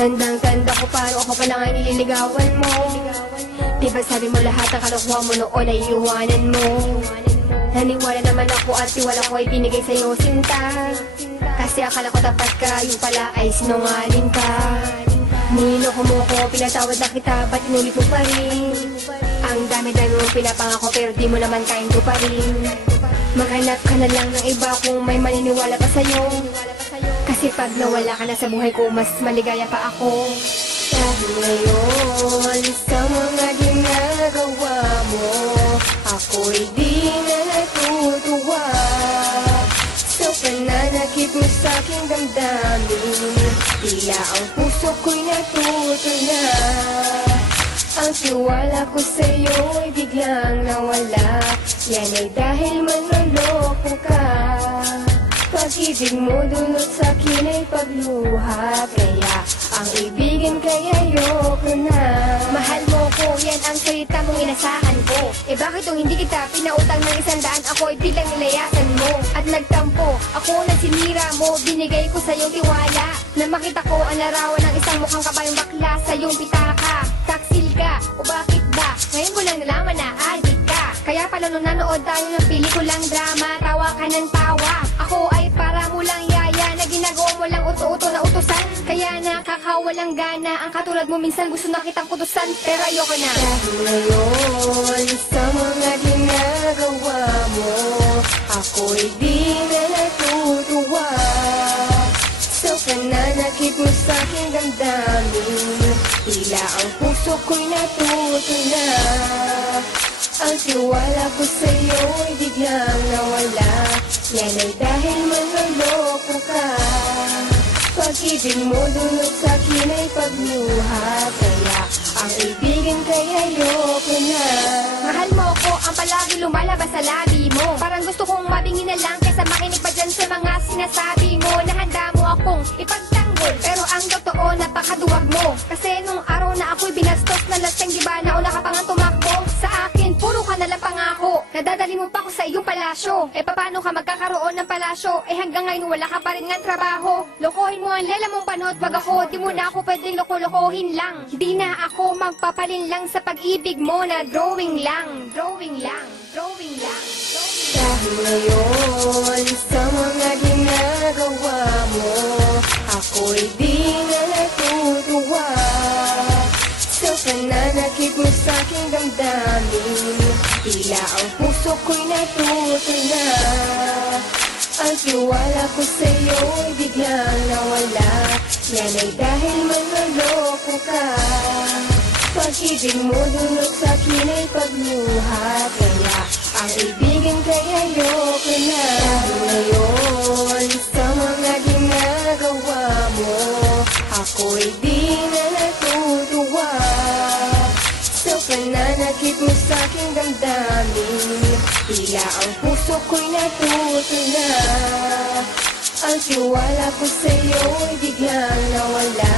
Tandang-tanda ko paano ako pa lang ay nililigawan mo. Diba sabi mo lahat ng kalokohan mo noon ay iwanan mo. Naniwala naman ako at tiwala ko ay binigay sa'yo sinta. Kasi akala ko tapat ka, yung pala ay sinungaling ka. Niloko mo ko, pinatawad na kita, ba't inulit mo pa rin? Ang dami-dami mong pinapangako pero di mo naman kain ko pa rin. Maghanap ka na lang ng iba kung may maniniwala pa sa'yo. Kasi pag nawala ka na sa buhay ko, mas maligaya pa ako. Dahil ngayon, sa mga ginagawa mo, ako'y di na natutuwa. Sa pananakit mo sa'king damdamin, tila ang puso ko'y natuto na. Ang tiwala ko sa'yo'y biglang nawala. Yan ay dahil manloloko ka. Pag-ibig mo dulot sa'kin ay pagluha. Kaya ang ibigin kay ayoko na. Mahal mo ko, yan ang salita mong inasahan ko. Eh bakit kung hindi kita pinautang ng 100, ako ay biglang nilayasan mo at nagtampo. Ako na sinira mo, binigay ko sa iyong tiwala. Na makita ko ang larawan ng isang mukhang kabayong bakla sa iyong pitaka. Taksil ka, o bakit ba? Ngayon ko lang nalaman na addict ka. Kaya pala nung nanood tayo ng pelikulang drama, tawa ka ng tawa. Ako ay para mo lang yaya na ginagawa mo lang uto-uto na utusan. Kaya nakakawalang gana, ang katulad mo minsan gusto na kitang kutusan, pero ayoko na. Dahil ngayon, sa mga ginagawa mo, ako'y di na natutuwa. Sa pananakit mo sa'king damdamin, tila ang puso ko'y natuto na. Ang tiwala ko sa'yo'y biglang nawala. Yan ay dahil manloloko ka. Pag-ibig mo dulot sa'kin ay pagluha. Kaya ang ibigin kay ayoko na. Mahal mo ko, ang palagi lumalabas sa labi mo. Parang gusto kong mabingin na lang kesa makinig pa dyan sa mga sinasabi mo. Na handa mo akong ipagtanggol, pero ang totoo napakaduwag mo. Kasi nung araw na ako'y binastos na laseng diba na una ka pang tumakbo. Sa akin, puro ka nalang pangako. Nadadali mo pa ako sa iyong palasyo. Eh paano ka magkakaroon ng palasyo? Eh hanggang ngayon wala ka pa rin ng trabaho. Lokohin mo ang lela mong panahon pag ako. Di mo na ako pwedeng loko-lokohin lang. Di na ako magpapalin lang sa pag-ibig mo na drawing lang. Drawing lang, drawing lang, drawing lang. Dahil ngayon, sa mga ginagawa mo, ako'y di na natutuwa. Sa pananakit mo sa'king damdamin, tila ang puso ko'y natuto na. Ang tiwala ko sa'yo'y biglang nawala. Yan ay dahil manloloko ka. Pag-ibig mo dulot sa'kin ay pagluha. Kaya ang ibigin kay ayoko na. Dahil ngayon, sa mga ginagawa mo, ako'y di na natutuwa. Sa pananakit mo sa'king damdamin, tila ang puso ko'y natuto na. Ang tiwala ko sa'yo'y biglang nawala.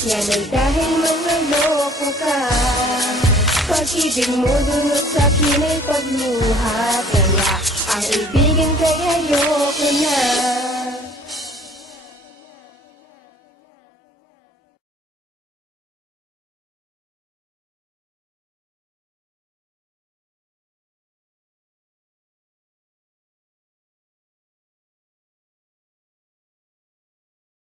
Yan ay dahil manloloko ka. Pag-ibig mo dulot sa'kin ay pagluha. Kaya ang ibigin kay ayoko na.